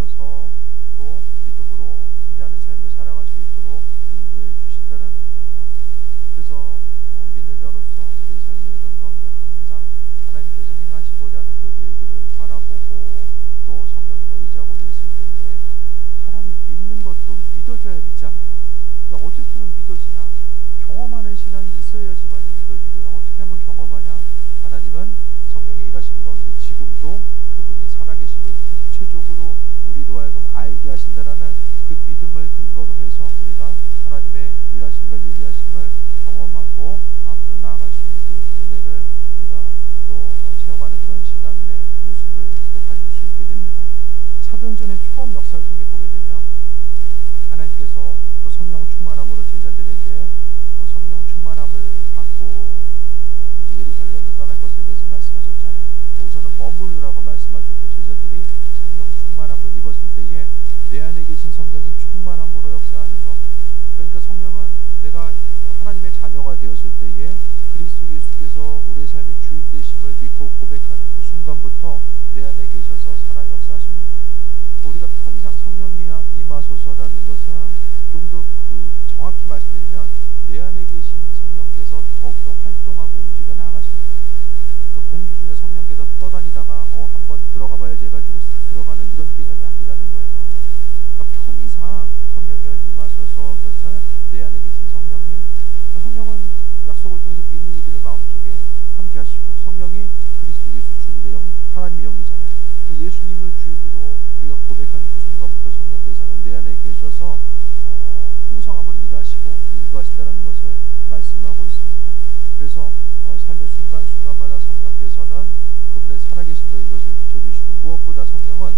주셔서 또 믿음으로 승리하는 삶을 살아갈 수 있도록 인도해 주신다라는 거예요. 그래서 믿는 자로서 우리의 삶의 여정 가운데 항상 하나님께서 행하시고자 하는 그 일들을 바라보고 또 성령님을 의지하고자 했을 때에 사람이 믿는 것도 믿어줘야 믿잖아요. 근데 어떻게 하면 믿어지냐? 경험하는 신앙이 있어야지만 믿어지고요. 어떻게 하면 경험하냐? 하나님은 성령의 일하심 가운데 지금도 그분이 살아계심을 구체적으로 우리로 하여금 알게 하신다라는 그 믿음을 근거로 해서 우리가 하나님의 일하심과 예비하심을 경험하고 앞으로 나아갈 수 있는 그 은혜를 우리가 또 체험하는 그런 신앙의 모습을 또 가질 수 있게 됩니다. 사도행전의 처음 역사를 통해 보게 되면 하나님께서 또 성령 충만함으로 제자들에게 성령 충만함을 받고 예루살렘을 떠날 것에 대해서 말씀하셨잖아요. 우선은 머물르라고 말씀하셨고 제자들이 성령 충만함을 입었을 때에 내 안에 계신 성령이 충만함으로 역사하는 것. 그러니까 성령은 내가 하나님의 자녀가 되었을 때에 그리스도 예수께서 우리의 삶의 주인 되심을 믿고 고백하는 그 순간부터 내 안에 계셔서 살아 역사하십니다. 우리가 편의상 성령이 임하소서라는 것은 좀 더 정확히 말씀드리면 내 안에 계신 성령께서 더욱더 활동하고 움직여 나아가시는 거예요. 그 공기 중에 성령께서 떠다니다가 한번 들어가 봐야지 해가지고 싹 들어가는 이런 개념이 아니라는 거예요. 그러니까 편의상 성령이 임하소서 그래서 내 안에 계신 성령님, 성령은 약속을 통해서 믿는 이들의 마음속에 함께 하시고 성령이 그리스도 예수 주님의 영, 하나님의 영이잖아요. 그러니까 예수님을 주인으로 우리가 고백한 그 순간부터 성령께서는 내 안에 계셔서 풍성함을 일하시고 인도하신다는 것을 말씀하고 있습니다. 그래서 삶의 순간순간마다 성령께서는 그분의 살아계심과 인도를 비춰주시고 무엇보다 성령은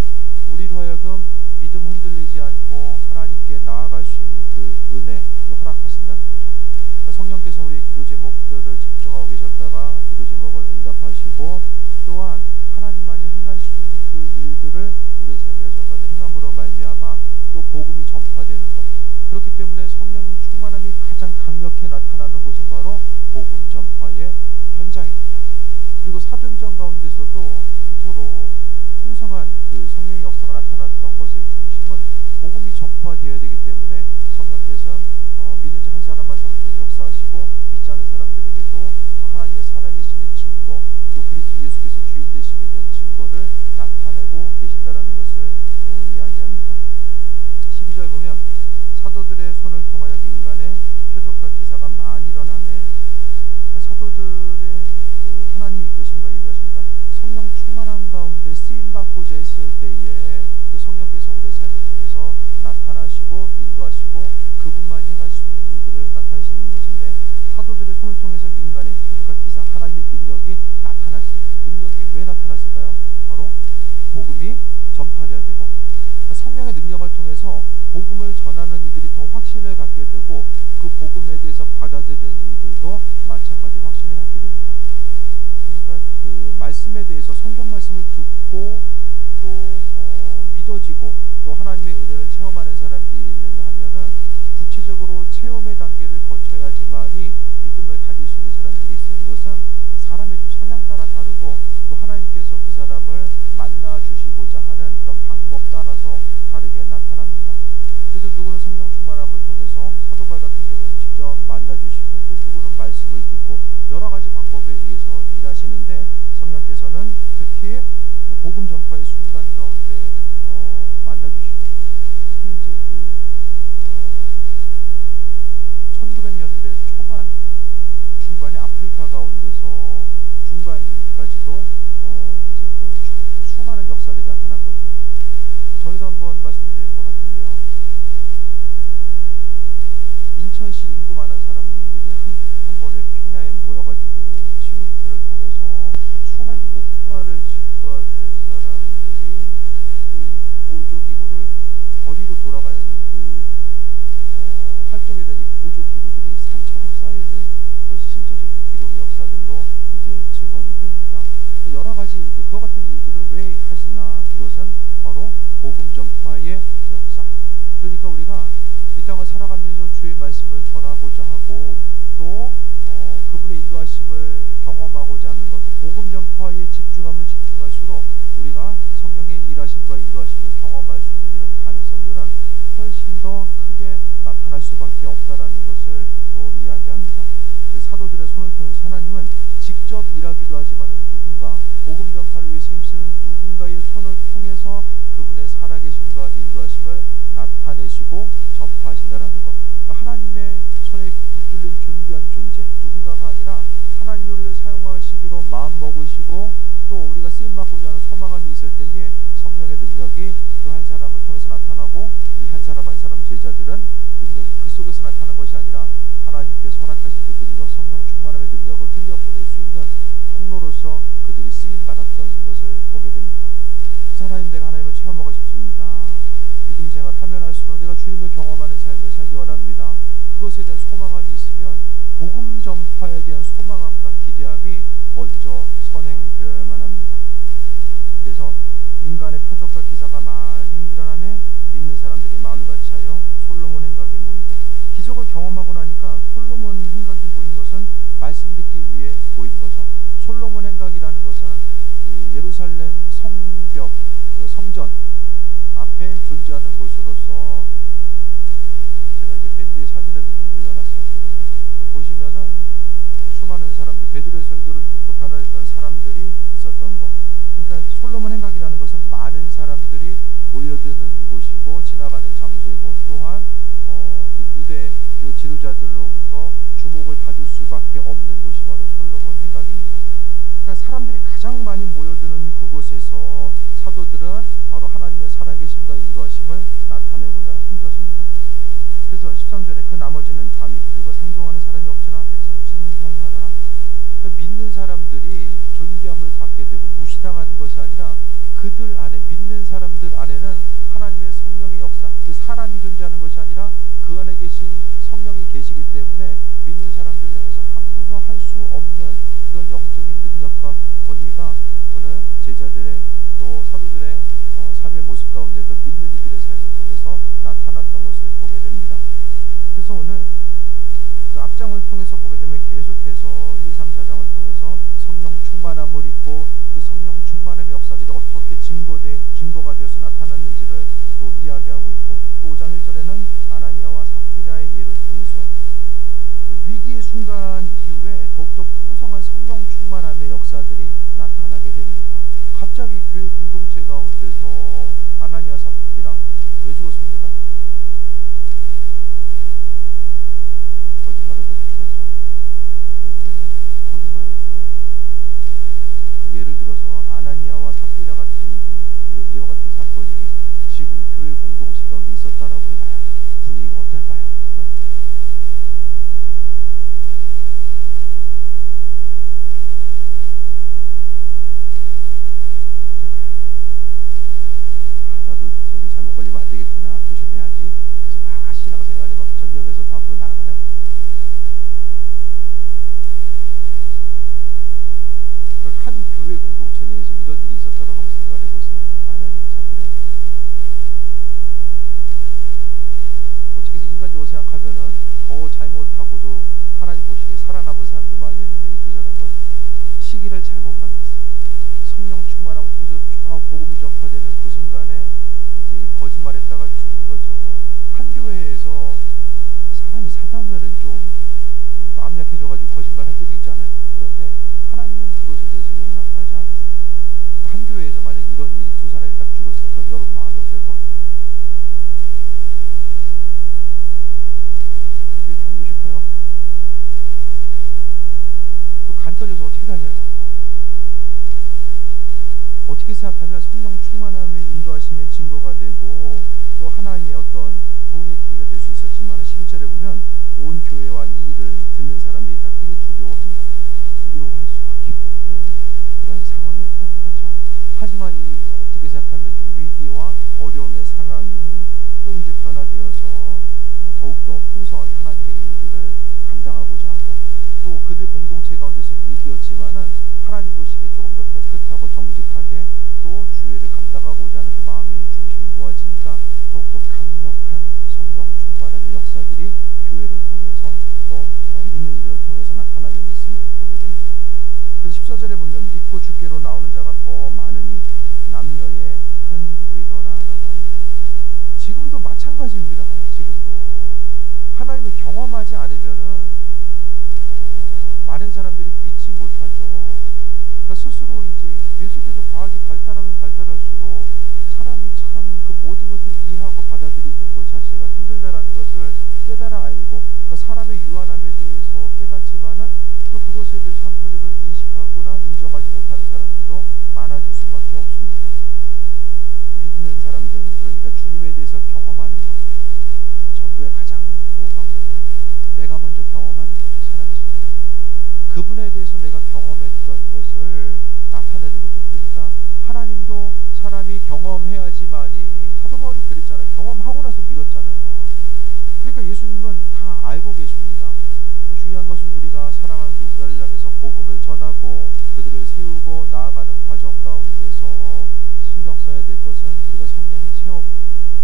우리로 하여금 믿음 흔들리지 않고 하나님께 나아갈 수 있는 그 은혜를 허락하신다는 거죠. 그러니까 성령께서 우리의 기도 제목들을 집중하고 계셨다가 기도 제목을 응답하시고 또한 하나님만이 행할 수 있는 그 일들을 우리의 삶의 여정 가운데 행함으로 말미암아 또 복음이 전파되는 것. 그렇기 때문에 성령 충만함이 가장 강력히 나타나는 곳은 바로 복음 전파의 현장입니다. 그리고 사도행전 가운데서도 이토록 풍성한 그 성령의 역사가 나타났던 것의 중심은 복음이 전파되어야 되기 때문에 성령께서는 믿는 자 한 사람 한 사람을 통해서 역사하시고 믿지 않은 사람들에게도 하나님의 살아계심의 증거 또 그리스도 예수께서 주인 되심에 대한 증거를 나타내고 계신다라는 것을 이야기합니다. 12절 보면 사도들의 손을 통하여 민간에 표적과 기사가 많이 일어나네. 사도들의 그 하나님이 이끄신과 예비하십니까? 성령 충만함 가운데 쓰임받고자 했을 때에 그 성령께서 우리의 삶을 통해서 나타나시고 인도하시고 그분만이 행할 수 있는 일들을 나타내시는 것인데 사도들의 손을 통해서 민간에 표적과 기사 하나님의 능력이 나타났어요. 능력이 왜 나타났을까요? 바로 복음이 전파되어야 되고 성령의 능력을 통해서 복음을 전하는 이들이 더 확신을 갖게 되고 그 복음에 대해서 받아들이는 이들도 마찬가지로 확신을 갖게 됩니다. 그러니까 그 말씀에 대해서 성경 말씀을 듣고 또 믿어지고 또 하나님의 은혜를 체험하는 사람들이 있는가 하면은 구체적으로 체험의 단계를 거쳐야지만이 믿음을 가질 수 있는 사람들이 있어요. 이것은 사람의 성향 따라 다르고 또 하나님께서 그 사람을 만나 주시고자 하는 그런 방법 따라서 다르게 나타납니다. 그래서 누구는 성령 충만함을 통해서 사도발 같은 경우에는 직접 만나 주시고 또 누구는 말씀을 듣고 여러 가지 방법에 의해서 일하시는데 성령께서는 특히 복음 전파의 순간 가운데 만나 주시고 특히 이제 1900년대 초반 중반에 아프리카 가운데서 중반까지도 이제 수많은 역사들이 나타났거든요. 전에도 한번 말씀드린 것 같은데요. 인천시 인구만한 사람들이 한 번에 평야에 모여가지고 치유 집회를 통해서 수많은 목발을 짓밟은 사람들이 보조기구를 거리로 돌아가는 그 활동에 대한 이 보조기구들이 산처럼 쌓여있는 것이 실제적인 기록의 역사들로 이제 증언됩니다. 여러 가지 일들, 그와 같은 일들을 왜 하시나? 그것은 바로 복음 전파의 역사. 그러니까 우리가 이 땅을 살아가면서 주의 말씀을 전하고자 하고 또 그분의 인도하심을 경험하고자 하는 것, 복음 전파에 집중하면 집중할수록 우리가 성령의 일하심과 계심과 인도하심을 경험할 수 있는 이런 가능성들은 훨씬 더 크게 나타날 수밖에 없다라는 것을 또 이야기합니다. 그래서 사도들의 손을 통해서 하나님은 직접 일하기도 하지만은 누군가 복음 전파를 위해 힘쓰는 누군가의 손을 통해서 그분의 살아계심과 인도하심을 나타내시고 전파하신다라는 것. 하나님의 손에 붙들린 존귀한 존재, 누군가가 아니라 하나님이 우리를 사용하시기로 마음 먹으시고 또 우리가 쓰임 받고자 하는 소망함이 있을 때에 성령의 능력이 그 한 사람을 통해서 나타나고 이 한 사람 한 사람 제자들은 능력이 그 속에서 나타나는 것이 아니라 하나님께서 허락하신 그 능력, 성령 충만함의 능력을 흘려보낼 수 있는 통로로서 그들이 쓰임 받았던 것을 보게 됩니다. 하나님, 내가 하나님을 체험하고 싶습니다. 믿음 생활 하면 할수록 내가 주님을 경험하는 삶을 살기 원합니다. 그것에 대한 소망함이 있으면 복음 전파에 대한 소망함과 기대함이 먼저 선행되어야만 합니다. 그래서 민간의 표적과 기사가 많이 일어나며 믿는 사람들이 마누같이 하여 솔로몬 행각에 모이고, 기적을 경험하고 나니까 솔로몬 행각에 모인 것은 말씀 듣기 위해 모인 거죠. 솔로몬 행각이라는 것은 이 예루살렘 성벽, 그 성전 앞에 존재하는 곳으로서, 제가 이제 밴드의 사진에도 좀 올려놨었거든요. 보시면은 수많은 사람들, 베드로의 설교를 듣고 변화됐던 사람들이 있었던 거. 그러니까 솔로몬 행각이라는 것은 많은 사람들이 모여드는 곳이고 지나가는 장소이고, 또한 유대 지도자들로부터 주목을 받을 수밖에 없는 곳이 바로 솔로몬 행각입니다. 그러니까 사람들이 가장 많이 모여드는 그곳에서 사도들은 바로 하나님의 살아계심과 인도하심을 나타내고자 힘줬습니다. 그래서 13절에 그 나머지는 감히 그들과 상종하는 사람이 없으나 백성을 칭송하더라. 그러니까 믿는 사람들이 존귀함을 받게 되고 무시당하는 것이 아니라 그들 안에, 믿는 사람들 안에는 하나님의 성령의 역사, 그 사람이 존재하는 것이 아니라 그 안에 계신 성령이 계시기 때문에 믿는 사람들 중에서 함부로 할 수 없는 그런 영적인 능력과 권위가 오늘 제자들의 또 사도들의 삶의 모습 가운데 또 믿는 이들의 삶을 통해서 나타났던 것을 보게 됩니다. 그래서 오늘 그 앞장을 통해서 보게 되면 계속해서 1, 2, 3, 4장을 통해서 성령 충만함을 입고 그 성령 충만함의 역사들이 어떻게 증거가 되어서 나타났는지를 또 이야기하고 있고, 또 5장 1절에는 아나니아와 삽비라의 예를 통해서 그 위기의 순간 이후에 더욱더 풍성한 성령 충만함의 역사들이 나타나게 됩니다. 갑자기 교회 공동체 가운데서 아나니아 삽비라 왜 죽었습니까? 거짓말을 해서 죽었죠. 결국에는 거짓말을 죽어요. 그럼 예를 들어서 아나니아와 삽비라 같은 이와 같은 사건이 지금 교회 공동체 가운데 있었다라고 해봐요. 분위기가 어떨까요? 그러면? 어떨까요? 나도 저기 잘못 걸리면 안 되겠구나, 조심해야지. 그래서 막 신앙생활에 막 전념해서 다 앞으로 나아가요? 한 교회 공동체 내에서 이런 일이 있었다라고 한번 생각을 해보세요. 아나니아 삽비라. 어떻게 해서 인간적으로 생각하면은 더 잘못하고도 하나님 보시기에 살아남은 사람도 많이 있는데, 이 두 사람은 시기를 잘못 만났어요. 성령 충만함을 통해서 복음이 전파되는 그 순간에 이제 거짓말했다가 죽은 거죠. 한 교회에서 사람이 살다 보면은 좀 마음 약해져가지고 거짓말 할 때도 있잖아요. 그런데 하나님은 그것에 대해서 용납하지 않으세요. 한 교회에서 만약 이런 일이 두 사람이 딱 죽었어요. 그럼 여러분 마음이 어떨 것 같아요? 그 교회 다니고 싶어요? 그 간 떨려서 어떻게 다녀요? 어떻게 생각하면 성령 충만함의 인도하심의 증거가 되고 또 하나의 어떤 부흥의 기회가 될 수 있었지만 11절에 보면 온 교회와 이 일을 듣는 사람들이 다 크게 두려워합니다. 두려워할 수밖에 없는 그런 상황이었다는 거죠. 하지만 이 어떻게 생각하면 좀 위기와 어려움의 상황이 또 이제 변화되어서 더욱더 풍성하게 하나님의 일들을 감당하고자 하고, 또 그들 공동체 가운데서는 위기였지만은 하나님 보시기에 조금 더 깨끗하고 정직하게 또 주의를 감당하고자 하는 그 마음의 중심이 모아지니까 더욱더 강력한 성령 충만함의 역사들이 교회를 통해서 또 믿는 이들을 통해서 나타나게 됐음을 보게 됩니다. 그래서 14절에 보면 믿고 주께로 나오는 자가 더 많으니 남녀의 큰 무리가 마찬가지입니다. 지금도 하나님을 경험하지 않으면은 많은 사람들이 믿지 못하죠. 그러니까 스스로 이제 계속해서 과학이 발달하면 발달할수록 사람이 참 그 모든 것을 이해하고 받아들이는 것 자체가 힘들다라는 것을 깨달아 알고, 그러니까 사람의 유한함에 대해서 깨닫지만은 또 그것에 대해서 한편으로 인식하거나 인정하지 못하는 사람들도 많아질 수밖에 없습니다. 믿는 사람들, 그러니까 주님에 대해서 경험하는 것, 전도의 가장 좋은 방법은 내가 먼저 경험하는 거죠. 살아계신 하나님, 그분에 대해서 내가 경험했던 것을 나타내는 거죠. 그러니까 하나님도 사람이 경험해야지만이, 사도 바울이 그랬잖아요. 경험하고 나서 믿었잖아요. 그러니까 예수님은 다 알고 계십니다. 중요한 것은 우리가 사랑하는 누군가를 향해서 복음을 전하고 그들을 세우고 나아가는 과정 가운데서 신경 써야 될 것은 우리가 성령 체험,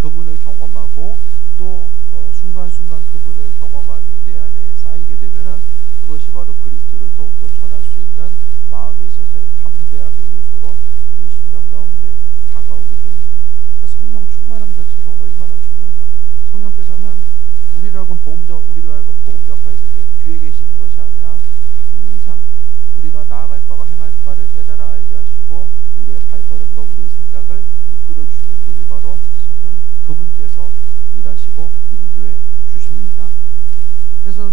그분을 경험하고 또 순간순간 그분을 경험함이 내 안에 쌓이게 되면은 그것이 바로 그리스도를 더욱더 전할 수 있는 마음에 있어서의 담대함의 요소로 우리 심령 가운데 다가오게 됩니다. 그러니까 성령 충만함 자체가 얼마나 중요한가. 성령께서는 우리를 알고 복음 전파에 있을 때 뒤에 계시는 것이 아니라 항상 우리가 나아갈 바가 행할 바를 깨달아 알게 하시고 우리의 발걸음과 우리의 생각을 이끌어 주시는 분이 바로 성령님, 그분께서 일하시고 인도해 주십니다. 그래서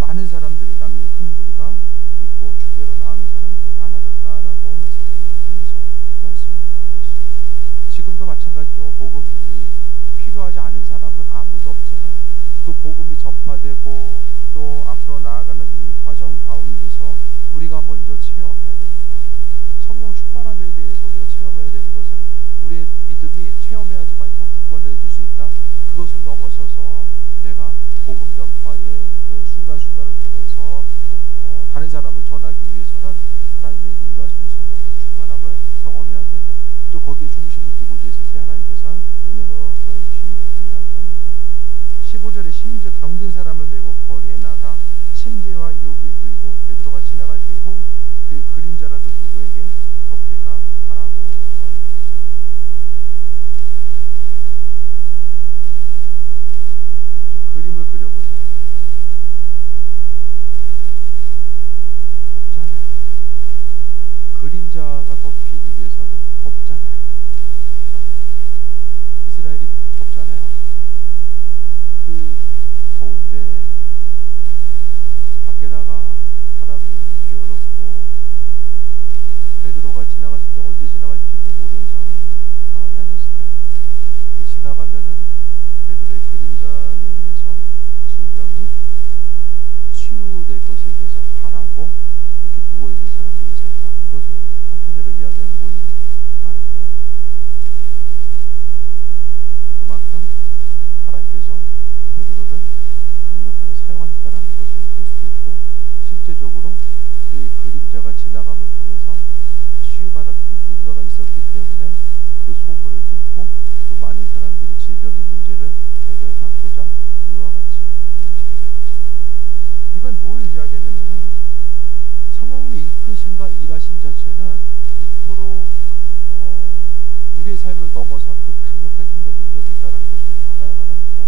많은 사람들이, 남녀의 큰 무리가 믿고 주께로 나오는 사람들이 많아졌다라고 오늘 사도행전을 통해서 말씀하고 있습니다. 지금도 마찬가지죠. 복음이 필요하지 않은 사람은 아무도 없죠. 그 복음이 전파되고 또 앞으로 나아가는 이 과정 가운데서 우리가 먼저 체험해야 됩니다. 성령 충만함에 대해서 우리가 체험해야 되는 것은 우리의 믿음이 체험해야지만 더 굳건해질 수 있다. 그것을 넘어서서 내가 복음 전파의 그 순간순간을 통해서 다른 사람을 전하기 위해서는 하나님의 인도하심을, 성령의 충만함을 경험해야 되고, 또 거기에 중심을 두고 있을 때 하나님께서는 은혜로 더해 주심을 이야기합니다. 15절에 심지어 병든 사람을 메고 거리에 나가 침대와 요기에 누이고 베드로가 지나갈 때 후 그의 그림자라도 누구에게 덮일까 하라고 합니다. 좀 그림을 그려보세요. 덥잖아요. 그림자가 덮이기 위해서는 덥잖아요. 그렇죠? 이스라엘이 덥잖아요. 그 더운데 밖에다가 사람이 뉘어놓고 베드로가 지나갔을 때 언제 지나갈지도 모르는 상황이 아니었을까요? 지나가면은 베드로의 그림자에 의해서 질병이 치유될 것에 대해서 바라고 이렇게 누워있는 사람들이 있었다. 이것은 한편으로 이야기하면 뭘 말할까요? 그만큼 하나님께서 베드로를 강력하게 사용하셨다는 것을 볼 수 있고, 실제적으로 그의 그림자가 지나감을 통해서 치유받았던 누군가가 있었기 때문에 그 소문을 듣고 또 많은 사람들이 질병의 문제를 해결받고자 이와 같이 움직이는 거죠. 이걸 뭘 이야기했냐면은 성령님의 이끄심과 일하심 자체는 이토록 우리의 삶을 넘어선 그 강력한 힘과 능력이 있다는 것을 알아야만 합니다.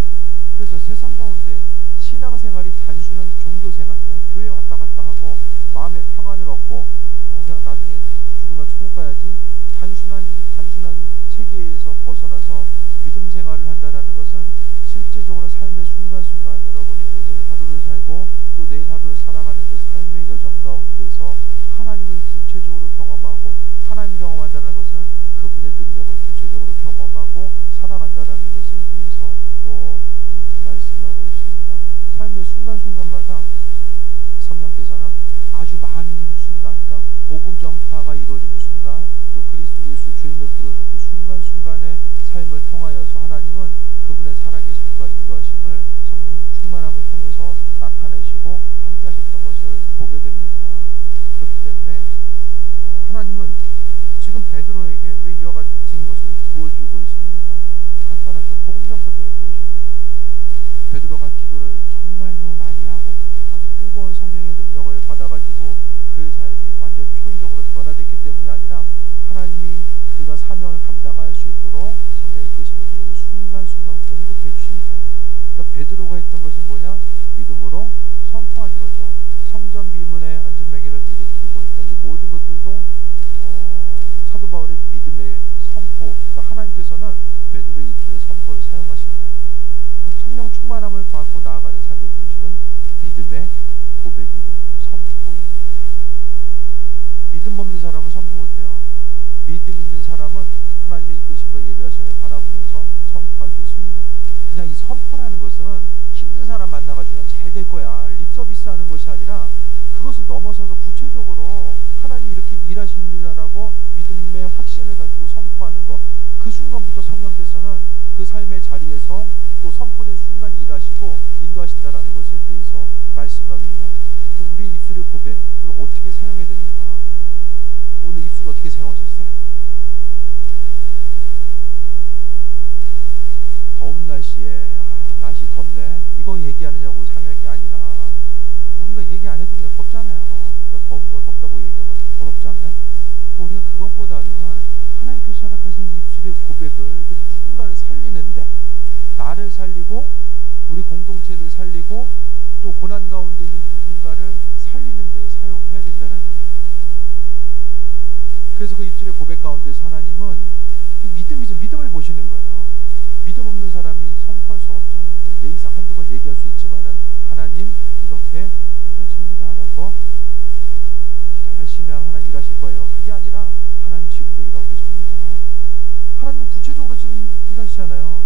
그래서 세상 가운데 신앙생활이 단순한 종교생활, 그냥 교회 왔다 갔다 하고 마음의 평안을 얻고 그냥 나중에 죽으면 천국 가야지, 단순한 체계에서 벗어나서 믿음 생활을 한다는 것은 실제적으로 삶의 순간순간, 여러분이 오늘 하루를 살고 또 내일 하루를 살아가는 그 삶의 여정 가운데서 하나님을 구체적으로 경험하고, 하나님 경험한다는 것은 그분의 능력을 구체적으로 경험하고 살아간다는 것에 대해서 또 말씀하고 있습니다. 삶의 순간순간마다 성령께서는 아주 많은 순간, 그러니까 복음 전파가 이루어지는 순간, 또 그리스도 예수 주님을 부르는 그 순간순간의 삶을 통하여서 하나님은 그분의 살아계심과 인도하심을 성령 충만함을 통해서 나타내시고 함께 하셨던 것을 보게 됩니다. 그렇기 때문에 하나님은 지금 베드로에게 왜 이와 같은 것을 부어주고 있습니까? 간단하죠. 복음 전파 때문에 부어주신 거예요. 베드로가 기도를 정말로 많이 하고 아주 뜨거운 성령의 능력을 받아가지고 그의 삶이 완전 초인적으로 변화됐기 때문이 아니라 하나님이 그가 사명을 감당할 수 있도록 성령의 이끄심을 통해서 순간순간 공급해 베드로가 했던 것은 뭐냐? 믿음으로 선포한 거죠. 성전 비문에 앉은 맹인을 일으키고 했던 이 모든 것들도 사도 바울의 믿음의 선포, 그러니까 하나님께서는 베드로의 입술의 선포를 사용하신 거예요. 성령 충만함을 받고 나아가는 삶의 중심은 믿음의 고백이고 선포입니다. 믿음 없는 사람은 선포 못해요. 믿음 있는 사람은 하나님의 이끄심과 예비하심을 바라보면서 선포할 수 있습니다. 그냥 이 선포라는 것은 힘든 사람 만나가지고 잘 될 거야, 립서비스 하는 것이 아니라 그것을 넘어서서 구체적으로 하나님이 이렇게 일하십니다라고 믿음의 확신을 가지고 선포하는 것, 그 순간부터 성령께서는 그 삶의 자리에서 또 선포된 순간 일하시고 인도하신다라는 것에 대해서 말씀합니다. 우리의 입술의 고백을 어떻게 사용해야 됩니까? 오늘 입술 어떻게 사용하셨어요? 더운 날씨에 날씨 덥네 이거 얘기하느냐고 상의할 게 아니라 우리가 얘기 안 해도 그냥 덥잖아요. 그러니까 더운 거 덥다고 얘기하면 더 덥잖아요. 그러니까 우리가 그것보다는 하나님께서 허락하신 입술의 고백을 누군가를 살리는데, 나를 살리고 우리 공동체를 살리고 또 고난 가운데 있는 누군가를 살리는 데 사용해야 된다는 거예요. 그래서 그 입술의 고백 가운데서 하나님은 믿음이죠. 믿음을 보시는 거예요. 믿음 없는 사람이 선포할 수 없잖아요. 예의상 한두 번 얘기할 수 있지만은 하나님 이렇게 일하십니다라고 기도 열심히 하면 하나님 일하실 거예요. 그게 아니라 하나님 지금도 일하고 계십니다. 하나님은 구체적으로 지금 일하시잖아요.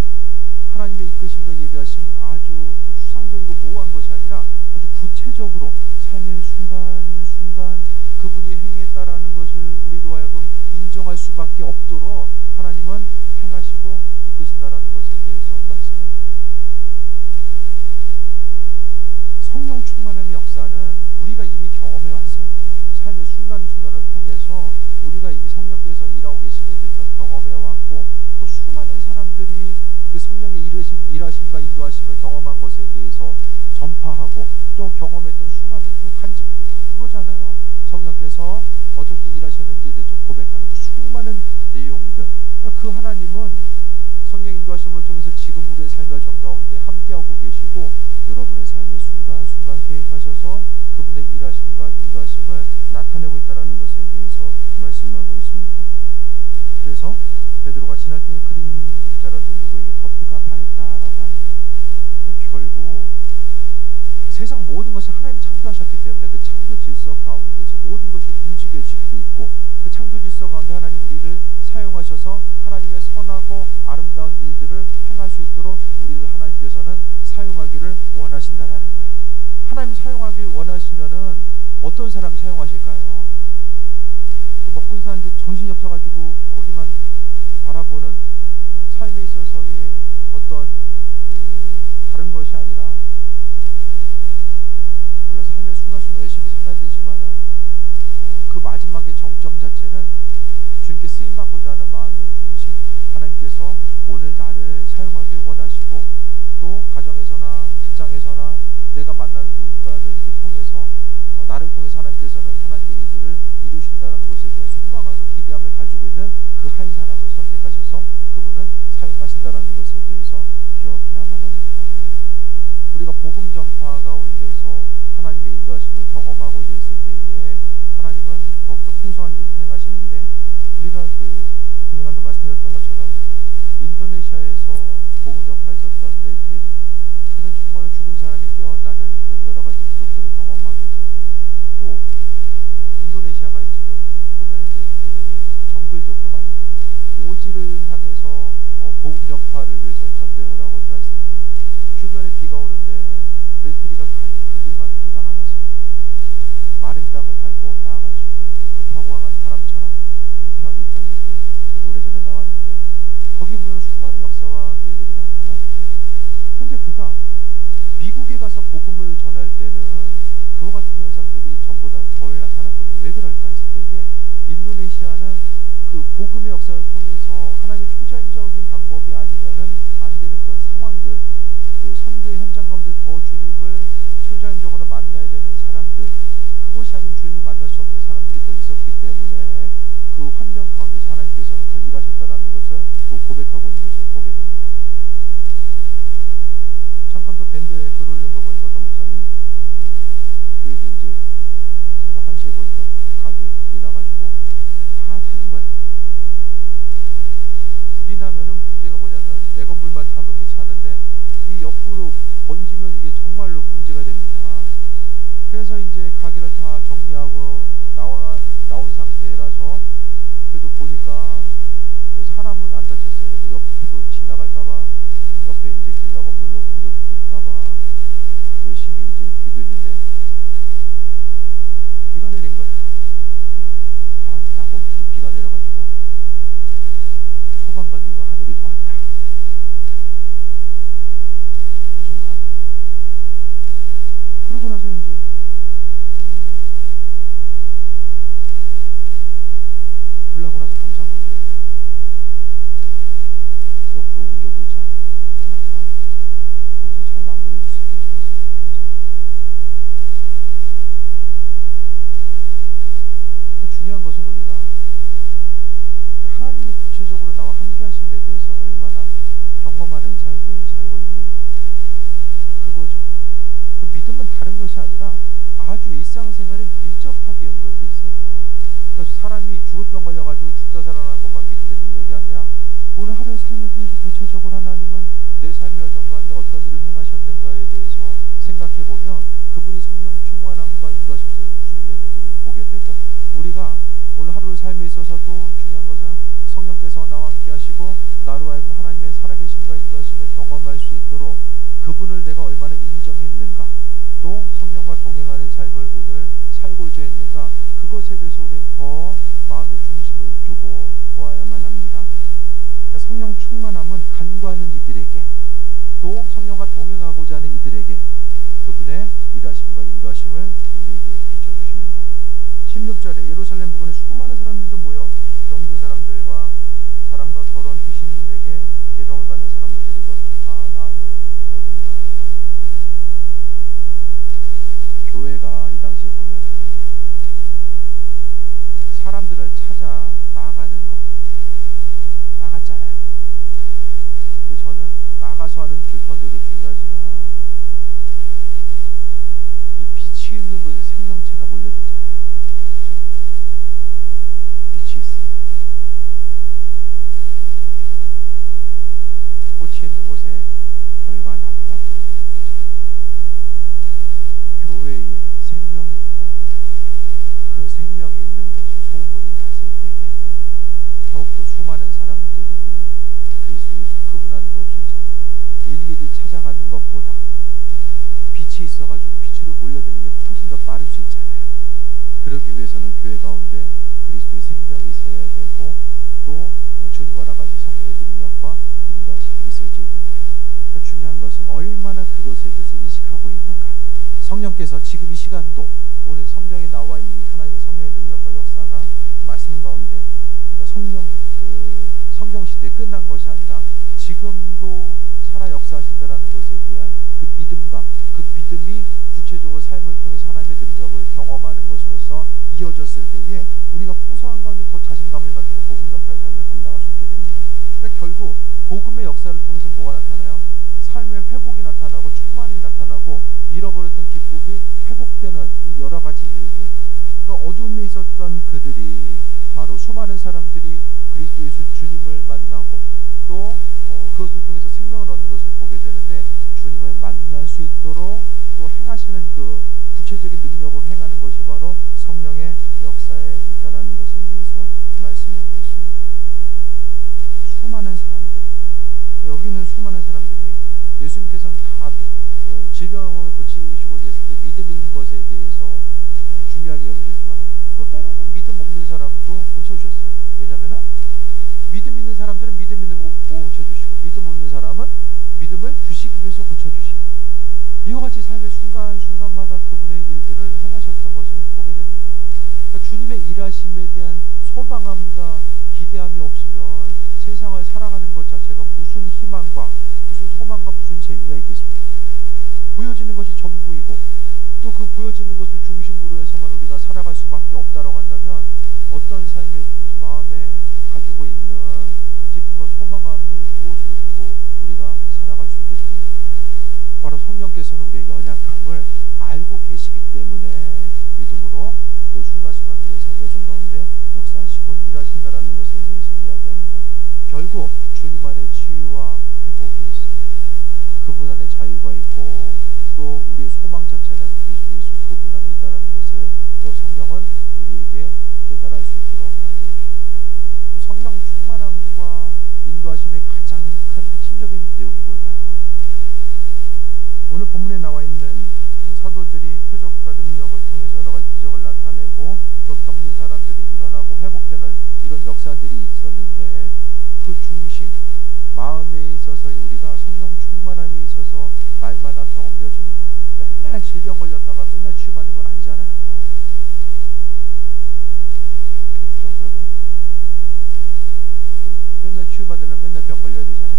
하나님의 이끄심과 예비하심은 아주 뭐 추상적이고 모호한 것이 아니라 아주 구체적으로 삶의 순간순간 그분이 행했다라는 것을 우리로 하여금 인정할 수밖에 없도록 하나님은 행하시고 이끄신다라는 것에 대해서 말씀합니다. 성령 충만함의 역사는 우리가 이미 경험해 왔어요. 삶의 순간순간을 통해서 우리가 이미 성령께서 일하고 계심에 대해서 경험해 왔고, 또 수많은 사람들이 그 성령의 일하심과 인도하심을 경험한 것에 대해서 전파하고 또 경험했던 수많은 간증도 다 그거잖아요. 성령께서 어떻게 일하셨는지에 대해서 고백하는 그 수많은 내용들, 그 하나님은 성령 인도하심을 통해서 지금 우리의 삶의 여정 가운데 함께하고 계시고 여러분의 삶의 순간순간 개입하셔서 그분의 일하심과 인도하심을 나타내고 있다는 것에 대해서 말씀하고 있습니다. 그래서 베드로가 지날 때의 그림자라도 누구에게 덮이가 바랬다라고 하는 것, 그러니까 결국 세상 모든 것이 하나님 창조하셨기 때문에 그 창조 질서 가운데서 모든 것이 움직여지고 있고, 그 창조 질서 가운데 하나님 우리를 사용하셔서 하나님의 선하고 아름다운 일들을 행할 수 있도록 우리를 하나님께서는 사용하기를 원하신다라는 거예요. 하나님 사용하기를 원하시면은 어떤 사람 사용하실까요? 또 먹고 사는데 정신이 없어가지고 거기만 바라보는 삶에 있어서의 어떤 다른 것이 아니라, 물론 삶의 순간순간 열심히 살아야 되지만은 그 마지막의 정점 자체는 주님께 쓰임받고자 하는 마음의 중심, 하나님께서 오늘 나를 사용하길 원하시고 또 가정에서나 직장에서나 내가 만나는 누군가를 통해서 나를 통해서 하나님께서는 하나님의 일들을 이루신다는 것에 대한 소망과 기대함을 가지고 있는 그 한 사람을 선택하셔서 그분을 사용하신다는 것에 대해서 기억해야만 합니다. 우리가 복음 전파 가운데서 하나님의 인도하심을 경험하고자 했을 때에 하나님은 더욱더 풍성한 일을 행하시는데, 우리가 분명한테 말씀드렸던 것처럼 인도네시아에서 복음 전파했었던 멜테리, 그는 정말 죽은 사람이 깨어나는 그런 여러 가지 기적들을 경험하게 되고, 또 인도네시아가 지금 보면 이제 정글 지역도 많이 있거든요. 오지를 향해서 복음 전파를 위해서 전도행을 하고자 했을 때 주변에 비가 오는데 멜테리가 가는 그들만은 비가 안 와서 마른 땅을 밟고 나아갈 수 있도록 급하고 강한 바람처럼 1편, 2편 이렇게 오래전에 나왔는데요. 거기 보면 수많은 역사와 일들이 나타나는데, 근데 그가 미국에 가서 복음을 전할 때는 그와 같은 현상들이 전보다는 덜 나타났거든요. 왜 그럴까 했을 때에 인도네시아는 그 복음의 역사를 통해서 하나님의 초자연적인 방법이 아니면은 안 되는 그런 상황들, 그 선교의 현장 가운데 더 주님을 초자연적으로 만나야 되는 사람들, 그것이 아닌 주님을 만날 수 없는 사람들이 더 있었기 때문에 그 환경 가운데서 하나님께서는 더 일하셨다라는 것을 또 고백하고 있는 것을 보게 됩니다. 잠깐 더 밴드에 글 올린 거 보니까 어떤 목사님 교회도 이제 새벽 1시에 보니까 가게에 불이 나가지고 다 타는 거야. 불이 나면은 문제가 뭐냐면 내가 물만 타면 괜찮은데 이 옆으로 번지면 이게 정말로 문제가 됩니다. 그래서 이제 가게를 다 정리하고 나온 상태라서 그래도 보니까 그 사람은 안 다쳤어요. 근데 옆으로 지나갈까봐 옆에 이제 빌라 건물로 옮겨붙을까봐 열심히 이제 기도했는데 비가 내린 거예요. 바람이 딱 멈추고 비가 내려가지고 소방관도 이거 하늘이 도왔다. 그 순간 그러고 나서 이제 불나고 나서 감사한 건데 옆으로 옮겨불지 않았나? 거기서 잘 마무리해 줄 수 있게 해주셔서 감사합니다. 중요한 것은 우리가 하나님이 구체적으로 나와 함께 하심에 대해서 얼마나 경험하는 삶을 살고 있는가, 그거죠. 그 믿음은 다른 것이 아니라 아주 일상생활에 밀접하게 연결돼 있어요. 그래서 사람이 죽을 병 걸려가지고 죽다 살아난 것만 믿음의 능력이 아니라 오늘 하루의 삶을 통해서 구체적으로 하나님은 내 삶의 여정 가운데 어떤 일을 행하셨는가에 대해서 생각해보면 그분이 성령 충만함과 인도하시면서 무슨 일을 했는지를 보게 되고, 우리가 오늘 하루의 삶에 있어서도 중요한 것은 성령께서 나와 함께 하시고 나로 하여금 하나님의 살아계심과 인도하심을 경험할 수 있도록 그분을 내가 얼마나 인정했는가, 또 성령과 동행하는 삶을 오늘 살고자 했는가, 그것에 대해서 우리는 더 마음의 중심을 두고 보아야만 합니다. 성령 충만함은 간구하는 이들에게, 또 성령과 동행하고자 하는 이들에게 그분의 일하심과 인도하심을 우리에게 비춰주십니다. 16절에 예루살렘 부근에 수많은 사람들도 모여 병든 사람들과 사람과 더러운 귀신에게 계명을 받는 사람을 데리고 와서 다 나음을 얻은다. 교회가 이 당시에 보면은 사람들을 찾아 나가는 거 나갔잖아요. 근데 저는 나가서 하는 전도도 중요하지만 이 빛이 있는 곳에 생명체가 몰려들잖아요. 그렇죠? 빛이 있으면 꽃이 있는 곳에 벌과 나비가 모여드는 거죠. 교회에 생명이 있고 그 생명이 있는 것이 소문이 났을 때에는 더욱더 수많은 사람들이 그리스도 예수 그분 안으로 올 수 있잖아요. 일일이 찾아가는 것보다 빛이 있어가지고 빛으로 몰려드는 게 훨씬 더 빠를 수 있잖아요. 그러기 위해서는 교회 가운데 그리스도의 생명이 있어야 되고, 또 주님과 같이 성령의 능력과 인도하심이 있어야 됩니다. 그러니까 중요한 것은 얼마나 그것에 대해서 인식하고 있는가. 성령께서 지금 이 시간도 오늘 성경에 나와 있는 하나님의 성령의 능력과 역사가 말씀 가운데, 그러니까 성경 시대에 끝난 것이 아니라 지금도 살아 역사하신다라는 것에 대한 그 믿음과 그 믿음이 구체적으로 삶을 통해서 하나님의 능력을 경험하는 것으로서 이어졌을 때에 우리가 풍성한 가운데 더 자신감을 가지고 복음 전파의 삶을 감당할 수 있게 됩니다. 그러니까 결국 복음의 역사를 통해서 뭐가 나타나요? 삶의 회복이 나타나고 충만이 나타나고 잃어버렸던 기쁨이 회복되는 이 여러 가지 일들. 그러니까 어둠에 있었던 그들이 바로 수많은 사람들이 그리스도 예수 주님을 만나고 또 그것을 통해서 생명을 얻는 것을 보게 되는데, 주님을 만날 수 있도록 또 행하시는 그 구체적인 능력으로 행하는 것이 바로 성령의 역사에 있다라는 것에 대해서 말씀하고 있습니다. 수많은 사람들, 여기는 수많은 사람들이 예수님께서는 다 질병을 고치시고 했을 때 믿음인 것에 대해서 중요하게 여기셨지만 또 때로는 믿음 없는 사람도 고쳐주셨어요. 왜냐하면 믿음 있는 사람들은 믿음 있는 거 고쳐주시고, 믿음 없는 사람은 믿음을 주시기 위해서 고쳐주시고, 이와 같이 삶의 순간순간마다 그분의 일들을 행하셨던 것을 보게 됩니다. 그러니까 주님의 일하심에 대한 소망함과 기대함이 없으면 세상을 살아가는 것 자체가 무슨 희망과 무슨 소망과 무슨 재미가 있겠습니까? 보여지는 것이 전부이고 또 그 보여지는 것을 중심으로 해서만 우리가 살아갈 수밖에 없다라고 한다면 어떤 삶의 마음에 가지고 있는 그 기쁨과 소망함을 무엇으로 두고 우리가 살아갈 수 있겠습니까? 바로 성령 성령께서는 우리의 연약함을 알고 계시기 때문에 믿음으로 또 순간순간 우리의 삶의 여정 가운데 역사하시고 일하신다라는 것에 대해서 이야기합니다. 결국 주님 안에 치유와 회복이 있습니다. 그분 안에 자유가 있고 또 우리의 소망 자체는 그리스도 예수 그분 안에 있다는 것을 또 성령은 우리에게 깨달아 할 수 있도록 만들어 주십니다. 성령 충만함과 인도하심의 가장 큰 핵심적인 내용이 뭘까요? 오늘 본문에 나와 있는 사도들이 표적과 능력을 통해서 여러 가지 기적을 나타내고 또 병든 사람들이 일어나고 회복되는 이런 역사들이 있었는데 그 중심, 마음에 있어서 우리가 성령 충만함에 있어서 날마다 경험되어지는 것. 맨날 질병 걸렸다가 맨날 치유받는 건 아니잖아요. 좋겠죠? 그러면? 맨날 치유받으려면 맨날 병 걸려야 되잖아요.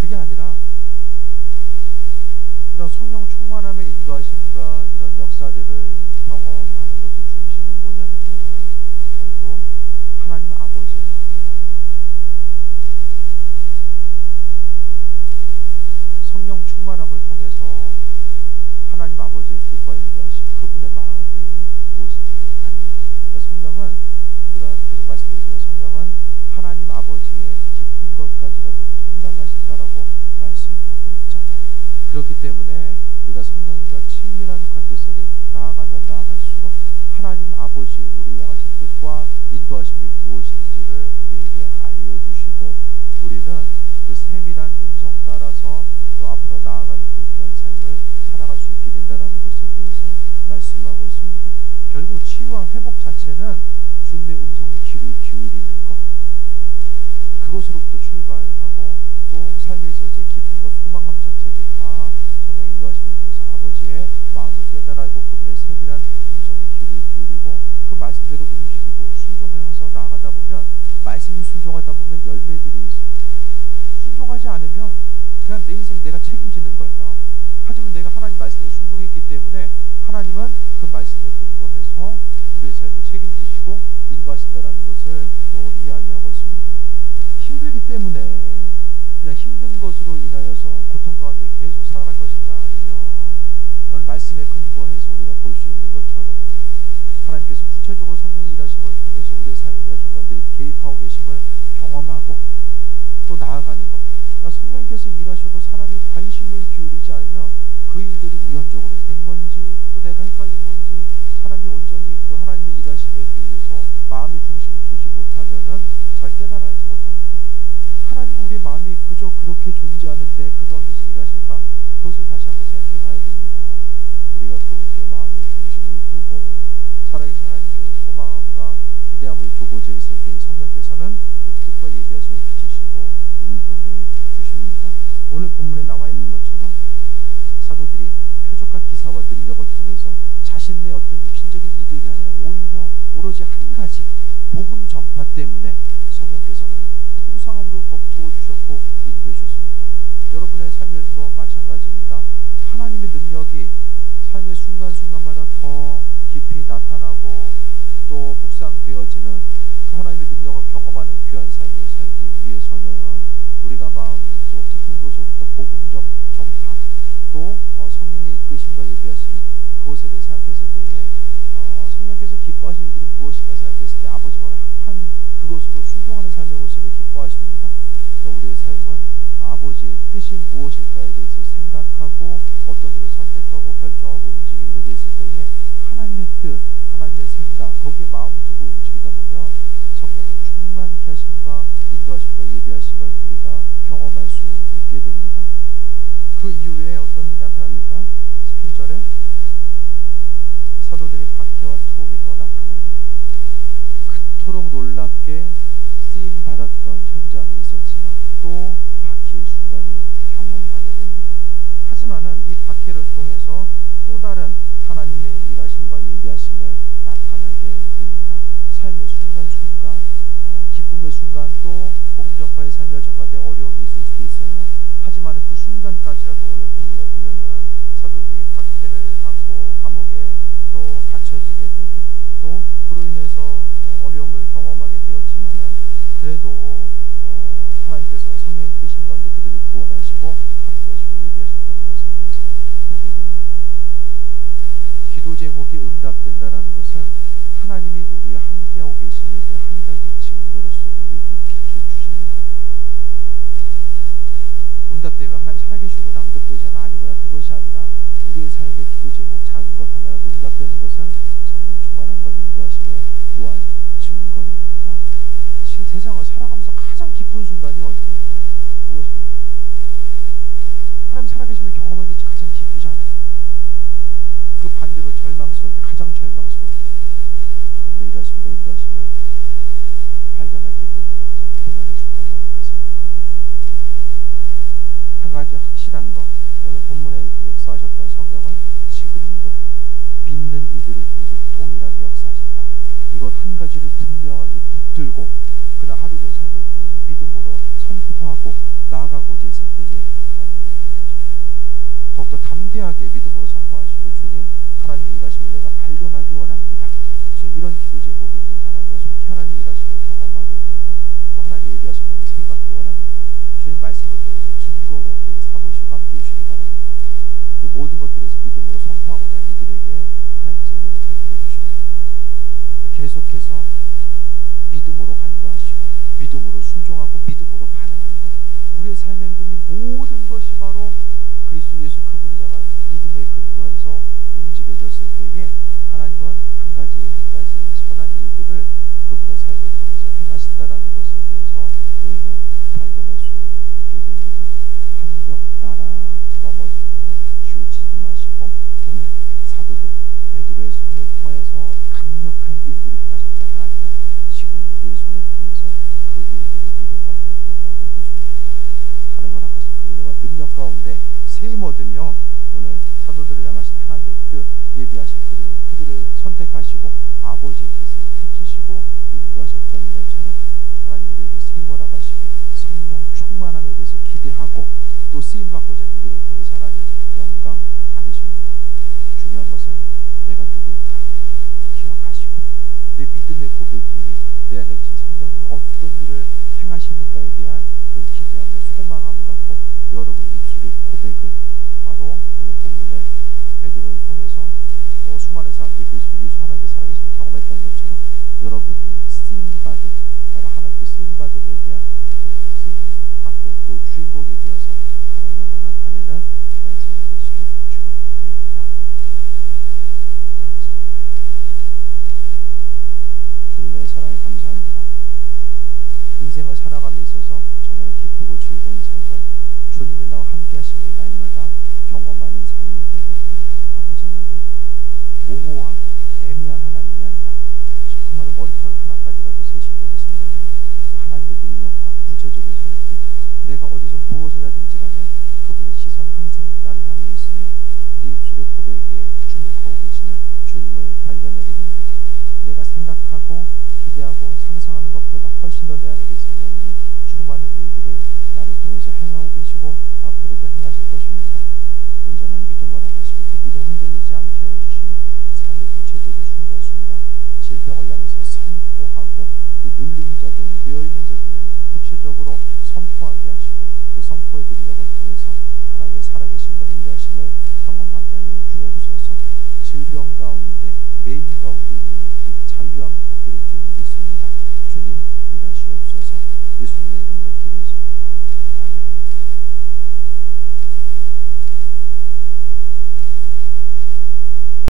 그게 아니라 이런 성령 충만함의 인도하심과 이런 역사들을 경험하는 것의 중심은 뭐냐면은 결국 하나님 아버지의 마음을 아는 거죠. 성령 충만함을 통해서 하나님 아버지의 뜻과 인도하심, 그분의 마음이 무엇인지를 아는 거예요. 그러니까 성령은 우리가 계속 말씀드리지만 성령은 하나님 아버지의 깊은 것까지라도 통달하신다라고 말씀하고 있잖아요. 그렇기 때문에 우리가 성령님과 친밀한 관계 속에 나아가면 나아갈수록 하나님 아버지 우리를 향하신 뜻과 인도하심이 무엇인지를 우리에게 알려주시고 우리는 그 세밀한 음성 따라서 또 앞으로 나아가는 그 귀한 삶을 살아갈 수 있게 된다는 것에 대해서 말씀하고 있습니다. 결국 치유와 회복 자체는 주님의 음성에 귀를 기울이는 것, 그것으로부터 출발하고 또 삶에 있어서의 기쁨과 소망함 자체도 다 성령 인도하심을 통해서 아버지의 마음을 깨달아고 그분의 세밀한 음성에 귀를 기울이고 그 말씀대로 움직이고 순종해서 나아가다 보면 말씀이 순종하다 보면 열매들이 있습니다. 순종하지 않으면 그냥 내 인생 내가 책임지는 거예요. 하지만 내가 하나님 말씀에 순종했기 때문에 하나님은 그 말씀에 근거해서 우리의 삶을 책임지시고 인도하신다는 것을 또 이야기하고 있습니다. 힘들기 때문에 그냥 힘든 것으로 인하여서 고통 가운데 계속 살아갈 것인가 아니면 오늘 말씀에 근거해서 우리가 볼 수 있는 것처럼 하나님께서 구체적으로 성령의 일하심을 통해서 우리의 삶의 여정 가운데 개입하고 계심을 경험하고 또 나아가는 것. 그러니까 성령께서 일하셔도 사람이 관심을 기울이지 않으면 그 일들이 우연적으로 된 건지 또 내가 헷갈린 건지 사람이 온전히 그 하나님의 일하심에 의해서 마음의 중심을 두지 못하면은 잘 깨달아야지 못합니다. 하나님 우리 마음이 그저 그렇게 존재하는데 그 가운데서 일하실까? 그것을 다시 한번 생각해 봐야 됩니다. 우리가 그분께 마음의 중심을 두고 살아계신 하나님께 소망함과 기대함을 두고자 있을 때 성령께서는 그 뜻과 예비하심을 비치시고 인도해 주십니다. 오늘 본문에 나와 있는 것처럼 사도들이 표적과 기사와 능력을 통해서 자신의 어떤 육신적인 이득이 아니라 오히려 오로지 한 가지 복음 전파 때문에 성령께서는 풍성함으로 더 부어주셨고 인도해 주셨습니다. 여러분의 삶에서도 마찬가지입니다. 하나님의 능력이 삶의 순간순간마다 더 깊이 나타나고 또 묵상되어지는 그 하나님의 능력을 경험하는 귀한 삶을 살기 위해서는 우리가 마음속 깊은 곳으로부터 복음 전파 또 성령의 이끄심과 예비하심 그것에 대해 생각했을 때에 성령께서 기뻐하시는 일들이 무엇인가 생각했을 때 아버지 마음에 합한 그것으로 순종하는 삶의 모습을 기뻐하십니다. 또 우리의 삶은 아버지의 뜻이 무엇일까에 대해서 생각하고 어떤 일을 선택하고 결정하고 움직이게 됐을 때에 하나님의 뜻, 하나님의 생각 거기에 마음 두고 움직이다 보면 성령의 충만케 하심과 인도하심과 예비하심을 우리가 경험할 수 있게 됩니다. 그 이후에 어떤 일이 나타납니까? 17절에 사도들이 박해와 투옥이 또 나타나게 됩니다. 그토록 놀랍게 쓰임받았던 현장이 있었지만 또 박해의 순간을 경험하게 됩니다. 하지만은 이 박해를 통해서 또 다른 하나님의 일하심과 예비하심을 나타나게 됩니다. 삶의 순간순간 기쁨의 순간 또 복음 전파의 삶의 전가운데 어려움이 있을 수도 있어요. 하지만 그 순간까지라도 오늘 본문에 보면은 사도들이 박해를 받고 감옥에 또 갇혀지게 되고 또 그로 인해서 어려움을 경험하게 되었지만은 그래도 하나님 하나님께서 성령 이끄신 가운데 그들을 구원하시고 함께하시고 예비하셨던 것에 대해서 보게 됩니다. 기도 제목이 응답된다라는 것은 하나님이 우리와 함께하고 계심에 대한 한 가지 증거로서 우리에게 빛을 주시는 거예요. 응답되면 하나님 살아계시구나, 응답되지 않으면 아니구나, 그것이 아니라 우리의 삶의 기도 제목 작은 것 하나라도 응답되는 것은 성령 충만함과 인도하심의 또한 증거입니다. 지금 세상을 살아가면서 가장 기쁜 순간이 언제예요? 무엇입니까? 하나님 살아계시면 경험하는 게 가장 기쁘잖아요. 그 반대로 절망스러울 때, 가장 절망스러울 때 그분의 일하심과 인도하심을 발견하기 힘들 때가 가장 고난의 순간이 아닐까 생각하게 됩니다. 한 가지 확실한 것, 오늘 본문에 역사하셨던 성령은 지금도 믿는 이들을 통해서 동일하게 역사하신다. 이것 한 가지를 분명하게 붙들고 그날 하루의 삶을 통해서 믿음으로 선포하고 나아가고자 했을 때에 하나님이 일하십니다. 더욱더 담대하게 믿음으로 선포하시고, 주님 하나님의 일하심을 내가 발견하기 원합니다. 그래서 이런 기도 제목이 있는 사람, 내가 속히 하나님의 일하심을 경험하게 되고 또 하나님의 예비하심을 세임받기 원합니다. 주님 말씀을 통해서 증거로 내게 삼으시고 함께해 주시기 바랍니다. 이 모든 것들에서 믿음으로 선포하고자 하는 이들에게 하나님께서 은혜를 베풀어 주십니다. 계속해서 믿음으로 간구하시고 믿음으로 순종하고 믿음으로 반응하는 것, 우리의 삶의 행동이 모든 것이 바로 그리스도 예수 그분을 향한 믿음에 근거해서 움직여졌을 때에 하나님은 한 가지 한 가지 선한 일들을 그분의 삶을 통해서 행하신다라는 것에 대해서 우리는 발견할 수 있게 됩니다. 환경 따라 넘어지고 치우치지 마시고, 오늘 사도들 베드로의 손을 통해서 강력한 일들을 행하셨다 하나님은 지금 우리의 손을 통해서 그 일들을 이루어가길 원하고 계십니다. 하나님 허락하신 그 은혜와 능력 가운데 세임 얻으며 오늘 사도들을 향하신 하나님의 뜻, 예비하신 그들을 선택하시고 아버지의 뜻을 비치시고 인도하셨던 것처럼 하나님 우리에게 세임 허락하시고 성령 충만함에 대해서 기대하고 또 쓰임받고자 하는 이들을 통해서 하나님 영광 받으십니다. 중요한 것은 내가 누구일까 기억하시고 내 믿음의 고백이기에 내 안에 계신 성령님은 어떤 일을 행하시는가에 대한 그 기대함과 소망함을 갖고 여러분의 입술의 고백을 바로 오늘 본문의 베드로를 통해서 수많은 사람들이 그리스도 예수 하나님의 살아계심을 경험했다는 것처럼 여러분이 쓰임받은, 바로 하나님께 쓰임받음에 대한 그 쓰임받고 또 주인공이 되어서 하나님의 영광을 나타내는 그런 삶 되시길 축원드립니다. 기도하겠습니다. 주님의 사랑에 감사합니다. 인생을 살아감에 있어서 정말 기쁘고 즐거운 삶을 주님의 나와 함께 하심을 날마다 경험하는 삶이 되게 됩니다. 아버지 하나님, 모호하고 애매한 하나님이 아니라 정말 머리털 하나까지라도 세심도 됐습니다만 그 하나님의 능력과 구체적인 손길, 내가 어디서 무엇을 하든지 간에 그분의 시선은 항상 나를 향해 있으며 네 입술의 고백에 주목하고 계시는 주님을 발견하게 됩니다. 내가 생각하고 기대하고 상상하는 것보다 훨씬 더 내 안에 계신 성령님은 수많은 일들을 나를 통해서 행하고 계시고 앞으로도 행하실 것입니다. 온전한 믿음을 허락하시고 그 믿음 흔들리지 않게 하여 주시며 삶의 구체적인 순간순간 질병을 향해서 선포하고 또 눌린 자들, 메어있는 자들 향해서 구체적으로 선포하게 하시고 그 선포의 능력을 통해서 하나님의 살아계심과 인도하심을 경험하게 하여 주옵소서. 질병 가운데 매인 가운데 있는 이들이 자유함 얻게 될 줄 믿습니다. 주님 일하시옵소서. 예수님의 이름으로